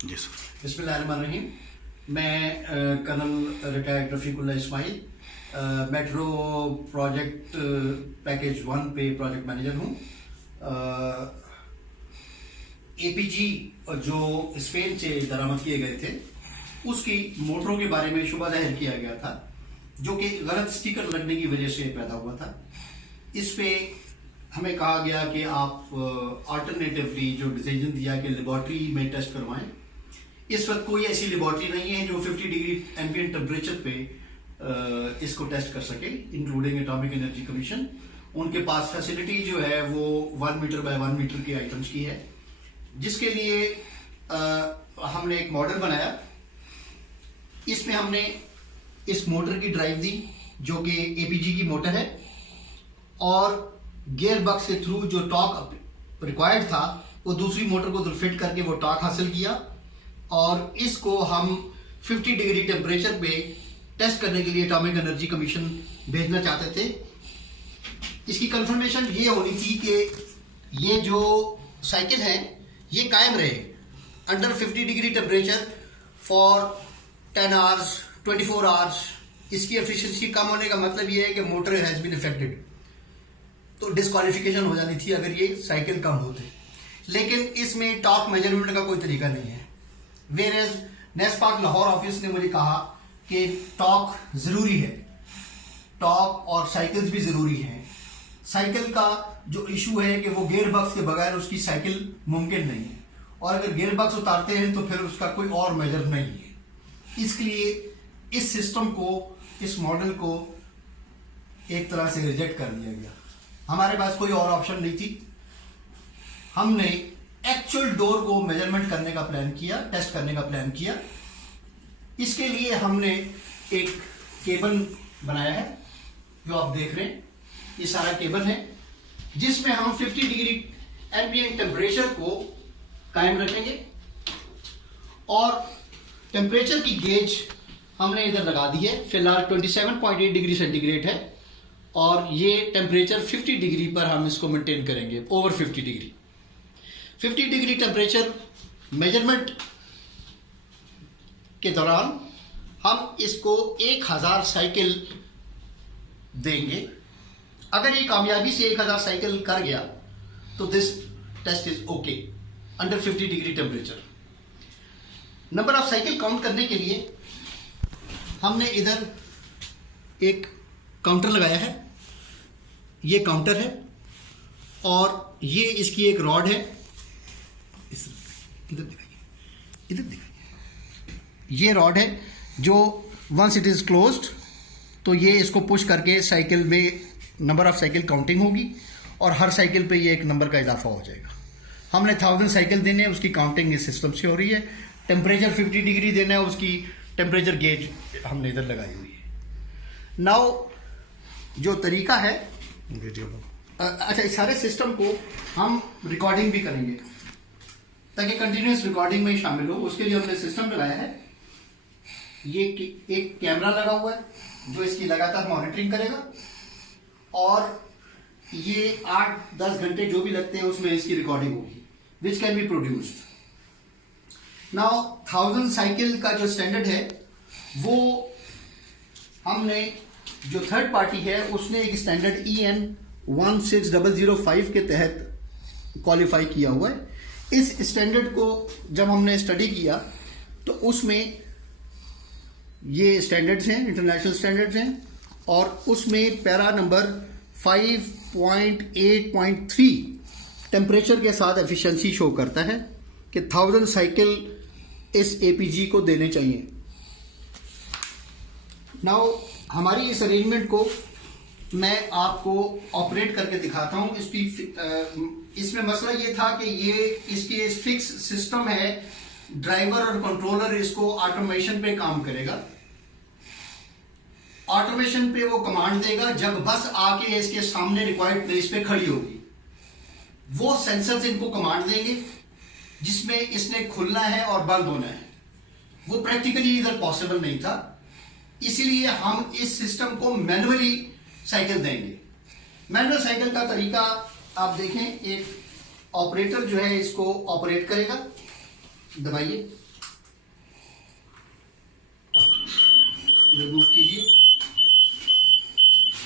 जी sir. बिस्मिल्लाहिर्रहमानिर्रहीम। मैं colonel retired Rafiqullah Ismail metro project package 1 पे प्रोजेक्ट मैनेजर हूँ। एपीजी जो स्पेन से दरामद किए गए थे उसकी मोटरों के बारे में शुबा जाहिर किया गया था, जो कि गलत स्टिकर लगने की वजह से पैदा हुआ था। इस पे हमें कहा गया कि आप अल्टरनेटिवली जो डिसीजन दिया कि लेबॉर्ट्री में टेस्ट करवाएं। इस वक्त कोई ऐसी लेबॉर्ट्री नहीं है जो 50 डिग्री एम्बिएंट टेम्परेचर पे इसको टेस्ट कर सके, इंक्लूडिंग एटॉमिक एनर्जी कमीशन। उनके पास फैसिलिटी जो है वो 1 मीटर बाय 1 मीटर के आइटम्स की है, जिसके लिए हमने एक मॉडल बनाया। इसमें हमने इस मोटर की ड्राइव दी जो कि एपीजी की मोटर है, और गियर बक्स के थ्रू जो टॉर्क रिक्वायर्ड था वो दूसरी मोटर को फिट करके वो टॉर्क हासिल किया, और इसको हम 50 डिग्री टेम्परेचर पे टेस्ट करने के लिए एटॉमिक एनर्जी कमीशन भेजना चाहते थे। इसकी कंफर्मेशन ये होनी थी कि ये जो साइकिल है ये कायम रहे under 50 degree temperature for 10 hours 24 hours. इसकी एफिशिएंसी कम होने का मतलब ये है कि मोटर हैज बीन अफेक्टेड, तो डिस्क्वालिफिकेशन हो जानी थी अगर ये साइकिल कम होते। लेकिन इसमें टॉर्क मेजरमेंट का कोई तरीका नहीं है। वेयर नेस्पाक लाहौर ऑफिस ने मुझे कहा कि टॉर्क जरूरी है, टॉर्क और साइकिल्स भी जरूरी हैं। साइकिल का जो इशू है कि वो गियर बक्स के बगैर उसकी साइकिल मुमकिन नहीं है, और अगर गियर बक्स उतारते हैं तो फिर उसका कोई और मेजर नहीं है। इसलिए इस सिस्टम को, इस मॉडल को एक तरह से रिजेक्ट कर दिया गया। हमारे पास कोई और ऑप्शन नहीं थी। हमने एक्चुअल डोर को मेजरमेंट करने का प्लान किया, टेस्ट करने का प्लान किया। इसके लिए हमने एक केबल बनाया है जो आप देख रहे हैं। ये सारा केबल है जिसमें हम 50 डिग्री एम्बिएंट टेम्परेचर को कायम रखेंगे, और टेम्परेचर की गेज हमने इधर लगा दी है। फिलहाल 27.8 डिग्री सेंटीग्रेड है, और ये टेम्परेचर 50 डिग्री पर हम इसको मेंटेन करेंगे, over 50 degree. 50 degree temperature measurement के दौरान हम इसको 1000 साइकिल देंगे। अगर ये कामयाबी से 1000 साइकिल कर गया तो this test is okay under 50 degree temperature. Number of cycle count करने के लिए हमने इधर एक काउंटर लगाया है। ये काउंटर है, और ये इसकी एक रॉड है। इधर दिखाइए, इधर दिखाइए। ये रॉड है जो वंस इट इज क्लोज्ड तो ये इसको पुश करके साइकिल में नंबर ऑफ साइकिल काउंटिंग होगी, और हर साइकिल पे ये एक नंबर का इजाफा हो जाएगा। हमने 1000 साइकिल देने हैं, उसकी काउंटिंग इस सिस्टम से हो रही है। टेम्परेचर 50 डिग्री देना है, उसकी टेम्परेचर गेज हमने इधर लगाई हुई है। नाउ जो तरीका है, अच्छा, इस सारे सिस्टम को हम रिकॉर्डिंग भी करेंगे ताकि कंटिन्यूस रिकॉर्डिंग में शामिल हो। उसके लिए हमने सिस्टम लगाया है। ये एक कैमरा लगा हुआ है जो इसकी लगातार मॉनिटरिंग करेगा, और ये 8-10 घंटे जो भी लगते हैं उसमें इसकी रिकॉर्डिंग होगी, which can be produced. Now 1000 cycle का जो स्टैंडर्ड है वो हमने, जो थर्ड पार्टी है उसने एक स्टैंडर्ड EN 16005 के तहत क्वालिफाई किया हुआ है। इस स्टैंडर्ड को जब हमने स्टडी किया तो उसमें ये स्टैंडर्ड्स हैं, इंटरनेशनल स्टैंडर्ड्स हैं, और उसमें पैरा नंबर 5.8.3 टेम्परेचर के साथ एफिशिएंसी शो करता है कि 1000 साइकिल इस एपीजी को देने चाहिए। नाउ हमारी इस अरेंजमेंट को मैं आपको ऑपरेट करके दिखाता हूं। इसमें मसला ये था कि ये इसकी फिक्स सिस्टम है, ड्राइवर और कंट्रोलर इसको ऑटोमेशन पे काम करेगा। ऑटोमेशन पे वो कमांड देगा जब बस आके इसके सामने रिक्वायर्ड प्लेस पे खड़ी होगी। वो सेंसर्स इनको कमांड देंगे जिसमें इसने खुलना है और बंद होना है। वो प्रैक्टिकली इधर पॉसिबल नहीं था, इसीलिए हम इस सिस्टम को मैनुअली साइकिल देंगे। मैनुअल साइकिल का तरीका आप देखें, एक ऑपरेटर जो है इसको ऑपरेट करेगा, दबाइए, रिमूव कीजिए।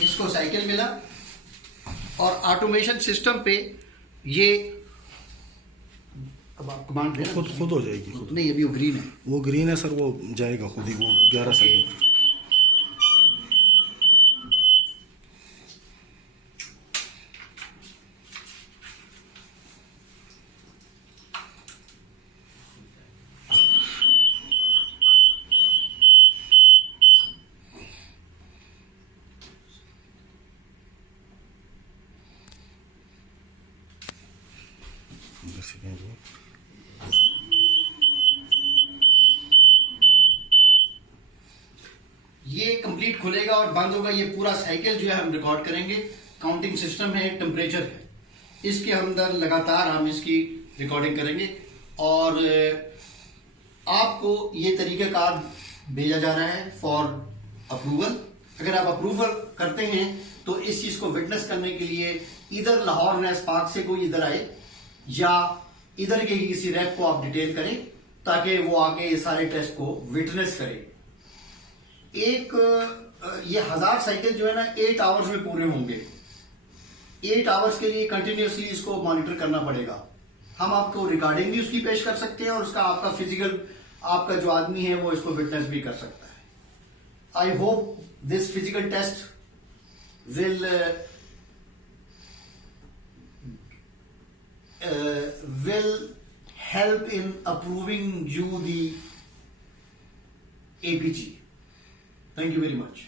इसको साइकिल मिला और ऑटोमेशन सिस्टम पे ये अब आप कमांड देना, खुद हो जाएगी खुद। नहीं अभी वो ग्रीन है, वो ग्रीन है सर, वो जाएगा खुद ही, वो 11 ओके। सेकंड। ये कंप्लीट खुलेगा और बंद होगा। ये पूरा साइकिल जो है हम रिकॉर्ड करेंगे। काउंटिंग सिस्टम है, टेम्परेचर है, इसके अंदर लगातार हम इसकी रिकॉर्डिंग करेंगे और आपको ये तरीक़ाकार भेजा जा रहा है फॉर अप्रूवल। अगर आप अप्रूवल करते हैं तो इस चीज को विटनेस करने के लिए इधर लाहौर नैस पार्क से कोई इधर आए या इधर के किसी रैप को आप डिटेल करें ताकि वो आके ये सारे टेस्ट को विटनेस करे। एक ये 1000 साइकिल जो है ना 8 आवर्स में पूरे होंगे। 8 आवर्स के लिए कंटिन्यूसली इसको मॉनिटर करना पड़ेगा। हम आपको रिकॉर्डिंग भी उसकी पेश कर सकते हैं और उसका आपका फिजिकल आपका जो आदमी है वो इसको विटनेस भी कर सकता है। I hope this physical test will help in approving you the APG. Thank you very much.